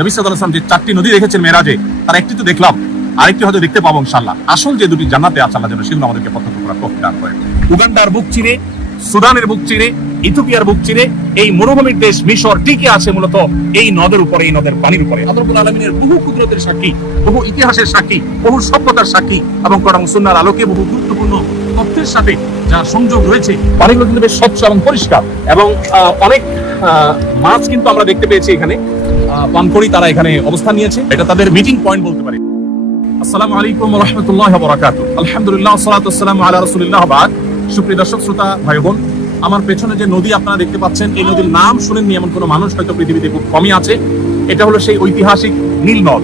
নবী সাল্লাল্লাহু যে চারটি নদী রেখেছেন মেরাজে তার একটি তো দেখলাম, আরেকটি হয়তো দেখতে পাবো ইনশাআল্লাহ। আসল যে দুটি জান্নাতে আছে, আল্লাহ যেন সেগুলো আমাদেরকে প্রত্যক্ষ করার তৌফিক দান করে উগান্ডার বুক চিরে সুদানের বুক চিরে ইথোপিয়ার বুক চিরে এই মরুভূমির দেশ মিশর টিকে আছে মূলত এই নদের উপরে, এই নদের পানির উপরে। আলমিনের বহু কুদরতের সাক্ষী, বহু ইতিহাসের সাক্ষী, বহু সভ্যতার সাক্ষী এবং কোরআন সুন্নার আলোকে বহু গুরুত্বপূর্ণ তথ্যের সাথে যা সংযোগ রয়েছে, পানিগুলো কিন্তু বেশ স্বচ্ছ এবং পরিষ্কার এবং অনেক মাছ কিন্তু আমরা দেখতে পেয়েছি এখানে। আহ, পানকড়ি তারা এখানে অবস্থান নিয়েছে। এটা তাদের মিটিং পয়েন্ট বলতে পারি। আসসালামু আলাইকুম রহমতুল্লাহ বরাকাত। আলহামদুলিল্লাহ সালাতু আসসালামু আলা রাসূলিল্লাহ বাদ। সুপ্রিয় দর্শক শ্রোতা ভাই বোন আমার পেছনে যে নদী আপনারা দেখতে পাচ্ছেন এই নদীর নাম শুনেননি এমন কোনো মানুষ হয়তো পৃথিবীতে খুব কমই আছে। এটা হলো সেই ঐতিহাসিক নীল নদ।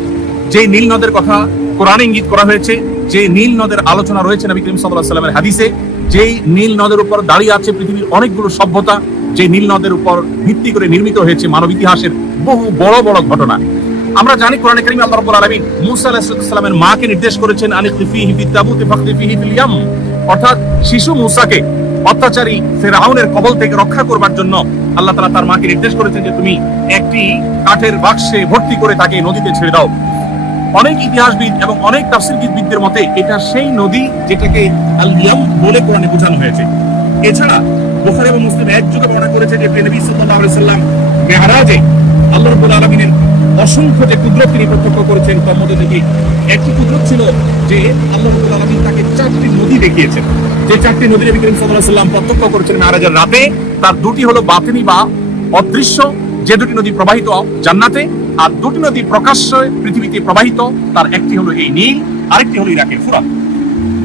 যে নীল নদের কথা কোরআনে ইঙ্গিত করা হয়েছে যে নীল নদের আলোচনা রয়েছে নবী করিম আলাইহি সাল্লামের হাদিসে যেই নীল নদের উপর দাঁড়িয়ে আছে পৃথিবীর অনেকগুলো সভ্যতা যে নীল নদের উপর ভিত্তি করে নির্মিত হয়েছে মানব ইতিহাসের বহু বড় বড় ঘটনা। আমরা জানি কোরআনে কারীমে আল্লাহ রাব্বুল আলামিন মূসা আলাইহিস সালামের মাকে নির্দেশ করেছেন আনিকফিহি বিতাবুতি ফাকদিফিহি ফিল ইয়াম। অর্থাৎ শিশু মূসাকে অত্যাচারী ফেরাউনের কবল থেকে রক্ষা করবার জন্য আল্লাহ তাআলা তার মাকে নির্দেশ করেছেন যে, তুমি একটি কাঠের বাক্সে ভর্তি করে তাকে নদীতে ছেড়ে দাও। অনেক ইতিহাসবিদ এবং অনেক তাফসীরবিদদের মতে এটা সেই নদী যেটাকে আল ইয়াম বলে কোরআনে বোঝানো হয়েছে। এছাড়া বুখারী এবং মুসলিম একযোগে বর্ণনা করেছে যে, নবী সাল্লাল্লাহু আলাইহি সাল্লাম মেহরাজে আল্লাহ রাব্বুল আলামিনের অসংখ্য যে কুদরত তিনি প্রত্যক্ষ করেছেন, তার মধ্যে থেকে একটি কুদরত ছিল যে আল্লাহ রাব্বুল আলামিন তাকে চারটি নদী দেখিয়েছেন। যে চারটি নদী নবী করিম আলাইহি সাল্লাম প্রত্যক্ষ করেছেন মেহরাজের রাতে, তার দুটি হলো বাতিনি বা অদৃশ্য, যে দুটি নদী প্রবাহিত জান্নাতে, আর দুটি নদী প্রকাশ্যে পৃথিবীতে প্রবাহিত, তার একটি হলো এই নীল, আরেকটি হলো ইরাকের ফুরাত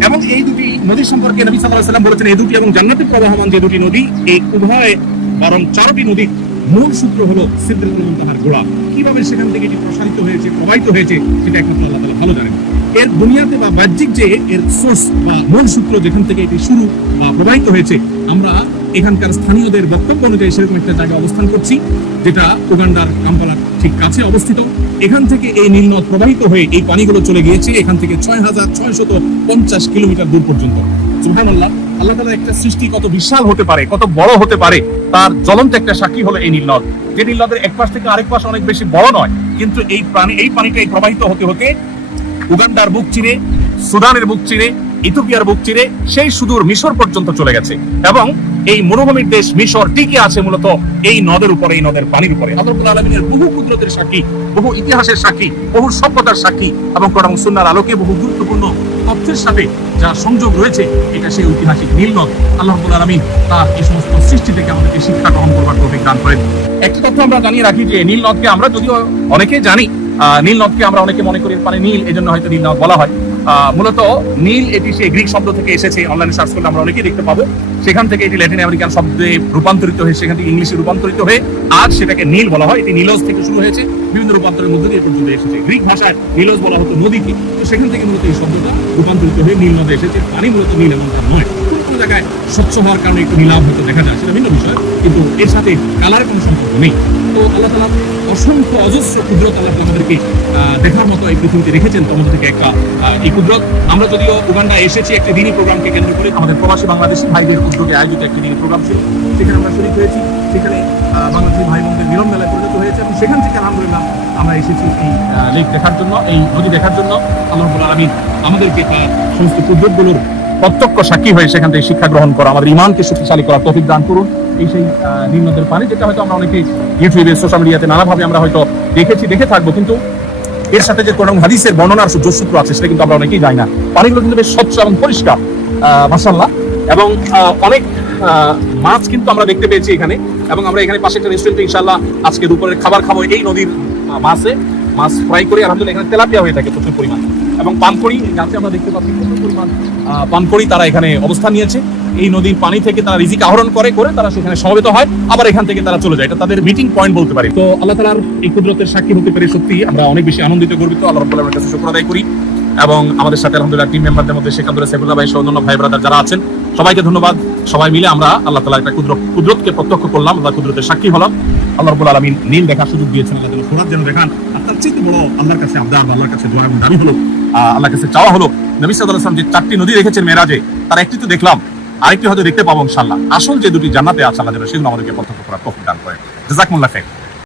এবং এই দুটি নদী সম্পর্কে নবী আলাইহি সাল্লাম বলেছেন এই দুটি এবং জান্নাতে প্রবাহমান যে দুটি নদী, এই উভয় বরং চারটি নদী মূল সূত্র হলো সিদ্ধাতুল মুনতাহার গোড়া কীভাবে সেখান থেকে এটি প্রসারিত হয়েছে, প্রবাহিত হয়েছে, সেটা একমাত্র আল্লাহ তাআলা ভালো জানেন। এর দুনিয়াতে বা বাহ্যিক যে এর সোর্স বা মূল সূত্র যেখান থেকে এটি শুরু বা প্রবাহিত হয়েছে, আমরা এখানকার স্থানীয়দের বক্তব্য অনুযায়ী সেরকম একটা জায়গায় অবস্থান করছি, যেটা উগান্ডার কাম্পালার ঠিক কাছে অবস্থিত। এখান থেকে এই নীলনদ প্রবাহিত হয়ে এই পানিগুলো চলে গিয়েছে, এখান থেকে ছয় হাজার ছয়শত পঞ্চাশ কিলোমিটার দূর পর্যন্ত। সুবহানাল্লাহ, আল্লাহ তাআলা একটা সৃষ্টি কত বিশাল হতে পারে, কত বড় হতে পারে তার জ্বলন্ত একটা সাক্ষী হলো এই নীলনদ যে নীলনদের এক পাশ থেকে আরেক পাশ অনেক বেশি বড় নয়, কিন্তু এই পানি এই পানিটা এই প্রবাহিত হতে হতে উগান্ডার বুক চিরে, সুদানের বুক চিরে, ইথিওপিয়ার বুক চিরে সেই সুদূর মিশর পর্যন্ত চলে গেছে। এবং এই মরুভূমির দেশ মিশর টিকে আছে মূলত এই নদের উপরে, এই নদের পানির উপরে। আদরবুল আলমিনের বহু কুদরতের সাক্ষী, বহু ইতিহাসের সাক্ষী, বহু সভ্যতার সাক্ষী এবং কোরআন সুন্নার আলোকে বহু গুরুত্বপূর্ণ তথ্যের সাথে যা সংযোগ রয়েছে এটা সেই ঐতিহাসিক নীলনদ আল্লাহ রাব্বুল আলামিন তার এই সমস্ত সৃষ্টি থেকে আমাদেরকে শিক্ষা গ্রহণ করবার তৌফিক দান করেন। একটি তথ্য আমরা জানিয়ে রাখি যে নীল নদকে আমরা যদিও অনেকে জানি আহ, নীল নদকে আমরা অনেকে মনে করি মানে নীল এই জন্য হয়তো নীল নদ বলা হয়। মূলত নীল এটি সেই গ্রিক শব্দ থেকে এসেছে অনলাইনে সার্চ করলে আমরা অনেকেই দেখতে পাবো। সেখান থেকে এটি ল্যাটিন আমেরিকান শব্দে রূপান্তরিত হয়ে, সেখান থেকে ইংলিশে রূপান্তরিত হয়ে আজ সেটাকে নীল বলা হয়। এটি নীলজ থেকে শুরু হয়েছে, বিভিন্ন রূপান্তরের মধ্যে দিয়ে পর্যন্ত এসেছে। গ্রিক ভাষায় নীলজ বলা হতো নদীকে তো সেখান থেকে মূলত এই শব্দটা রূপান্তরিত হয়ে নীল নদে এসেছে। পানি মূলত নীল এমনটা নয়। কোনো জায়গায় স্বচ্ছ হওয়ার কারণে একটু নীলাভ হয়তো দেখা যায়, সেটা ভিন্ন বিষয়। কিন্তু এর সাথে কালারের কোনো সম্পর্ক নেই। তো আল্লাহ তালা অসংখ্য অজস্র কুদরত আল্লাহ আমাদেরকে দেখার মতো এই পৃথিবীতে রেখেছেন। মধ্যে থেকে একটা এই কুদরত। আমরা যদিও উগান্ডা এসেছি একটি দিনই প্রোগ্রামকে কেন্দ্র করে, আমাদের প্রবাসী বাংলাদেশি ভাইদের উদ্যোগে আয়োজিত একটি দিনই প্রোগ্রাম ছিল। সেখানে আমরা শরীর হয়েছি। সেখানে বাংলাদেশি ভাই বোনদের মিলন মেলায় পরিণত হয়েছে এবং সেখান থেকে আলহামদুলিল্লাহ আমরা এসেছি এই লেক দেখার জন্য, এই নদী দেখার জন্য। আল্লাহ আলামিন আমাদেরকে তার সমস্ত কুদরতগুলোর প্রত্যক্ষ সাক্ষী হয়ে সেখান থেকে শিক্ষা গ্রহণ করা, আমাদের ইমানকে শক্তিশালী করা তৌফিক দান করুন। এই সেই আহ, নীল নদের পানি যেটা হয়তো আমরা অনেকেই ইউটিউবে সোশ্যাল মিডিয়াতে নানাভাবে আমরা হয়তো দেখেছি দেখে থাকব কিন্তু এর সাথে যে কোরআন হাদিসের বর্ণনার যোগসূত্র আছে সেটা কিন্তু আমরা অনেকেই জানি না। পানিগুলো কিন্তু বেশ স্বচ্ছ এবং পরিষ্কার মাসাল্লাহ এবং অনেক মাছ কিন্তু আমরা দেখতে পেয়েছি এখানে। এবং আমরা এখানে পাশে একটা রেস্টুরেন্টে ইনশাল্লাহ আজকে দুপুরের খাবার খাব এই নদীর মাছে। মাছ ফ্রাই করে আলহামদুলিল্লাহ এখানে তেলাপিয়া হয়ে থাকে প্রচুর পরিমাণ। এবং পানকড়ি যাতে আমরা দেখতে পাচ্ছি প্রচুর পরিমাণ পানকড়ি তারা এখানে অবস্থান নিয়েছে। এই নদীর পানি থেকে তারা রিজিক আহরণ করে করে তারা সেখানে সমবেত হয়, আবার এখান থেকে তারা চলে যায়। এটা তাদের মিটিং পয়েন্ট বলতে পারি। তো আল্লাহ তালার এই কুদরতের সাক্ষী হতে পেরে সত্যি আমরা অনেক বেশি আনন্দিত, গর্বিত। আল্লাহ রব্বুল আলমের কাছে শুক্র আদায় করি। এবং আমাদের সাথে আলহামদুলিল্লাহ টিম মেম্বারদের মধ্যে শেখ আব্দুল্লাহ সেফুল্লাহ ভাই সৌন্দর্য ভাই ব্রাদার যারা আছেন, সবাইকে ধন্যবাদ। সবাই মিলে আমরা আল্লাহ তালা একটা কুদরত, কুদরতকে প্রত্যক্ষ করলাম, আল্লাহ কুদরতের সাক্ষী হলাম। আল্লাহ রবুল আলমিন নীল দেখার সুযোগ দিয়েছেন আল্লাহ যেন সুরাত যেন দেখান। আর তার চেয়ে বড় আল্লাহর কাছে আবদার আল্লাহর কাছে দোয়া এবং দাবি হলো আল্লাহর কাছে চাওয়া হলো, নবী সাদ আসলাম যে চারটি নদী রেখেছেন মেরাজে তার একটি তো দেখলাম, আরেকটি হয়তো দেখতে পাবো সাল্লাহ আসল যে দুটি জান্নাতে আছে আল্লাহ যেন সেগুলো আমাদেরকে প্রত্যক্ষ করার তৌফিক দান করে। জাযাকুমুল্লাহ খাইর।